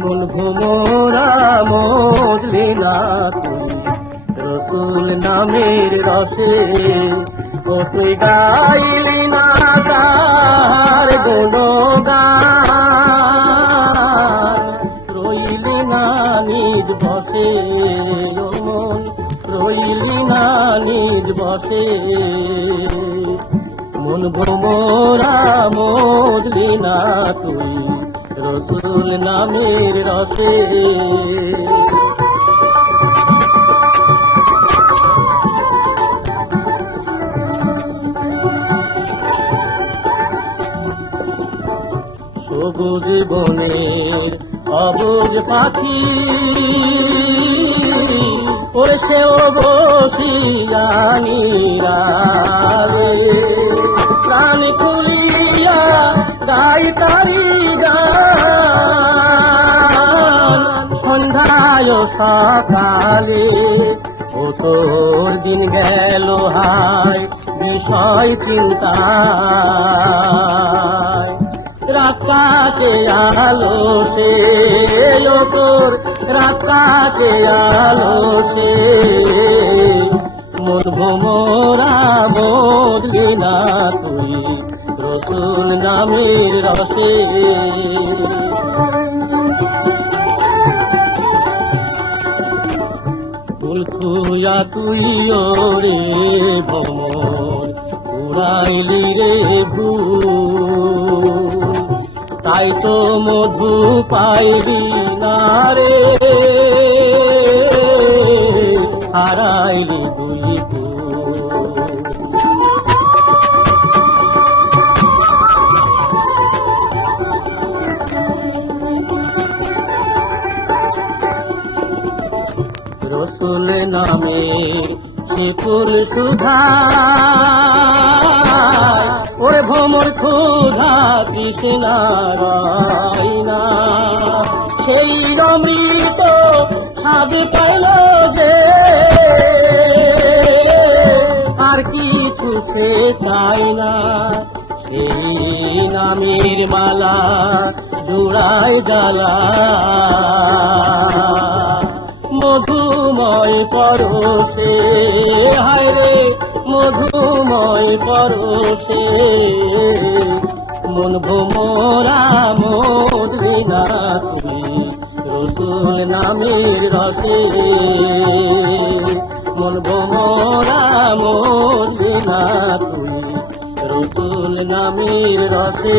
মন ভোমরা মজলি না রসুল নামের রসে ও তুই গাইলি না রইলি না নিজ বসে মন, রইলি না নিজ বসে। মন ভোমরা মজলি না তুই। রসুল নামের রসে। সবুজ বনের অবুজ পাখি ওরে সেও রে গাই তারি সন্ধ্যায় সকালে ও তোর দিন গেল হায়, বিষয় চিন্তা রাকাতে আলো সে ও তোর রাকাতে আলো সে। মন ভোমরা বদলি না তুই রসুল নামের রসে। ফুল থুয়া তুই ওরে ভ্রমণ উড়াইলি রে ভুল তাই তো মধু পাইলি না রে, হারাইলি দুই রসুল নামে ফুল সুধা। ওরে ভ্রমর ক্ষুধা কৃষ্ণা না সেই অমৃত স্বাদ পাইল যে, আর কিছু সে চাই না। সেই নামের মালা জোড়ায় জ্বালা। মধুময় পরশে, হায় রে মধুময় পরশে। মন ভোমরা মদিনা তুমি রসুল নামের রসে। মন ভোমরা মদিনা তুমি রসুল নামের রসে।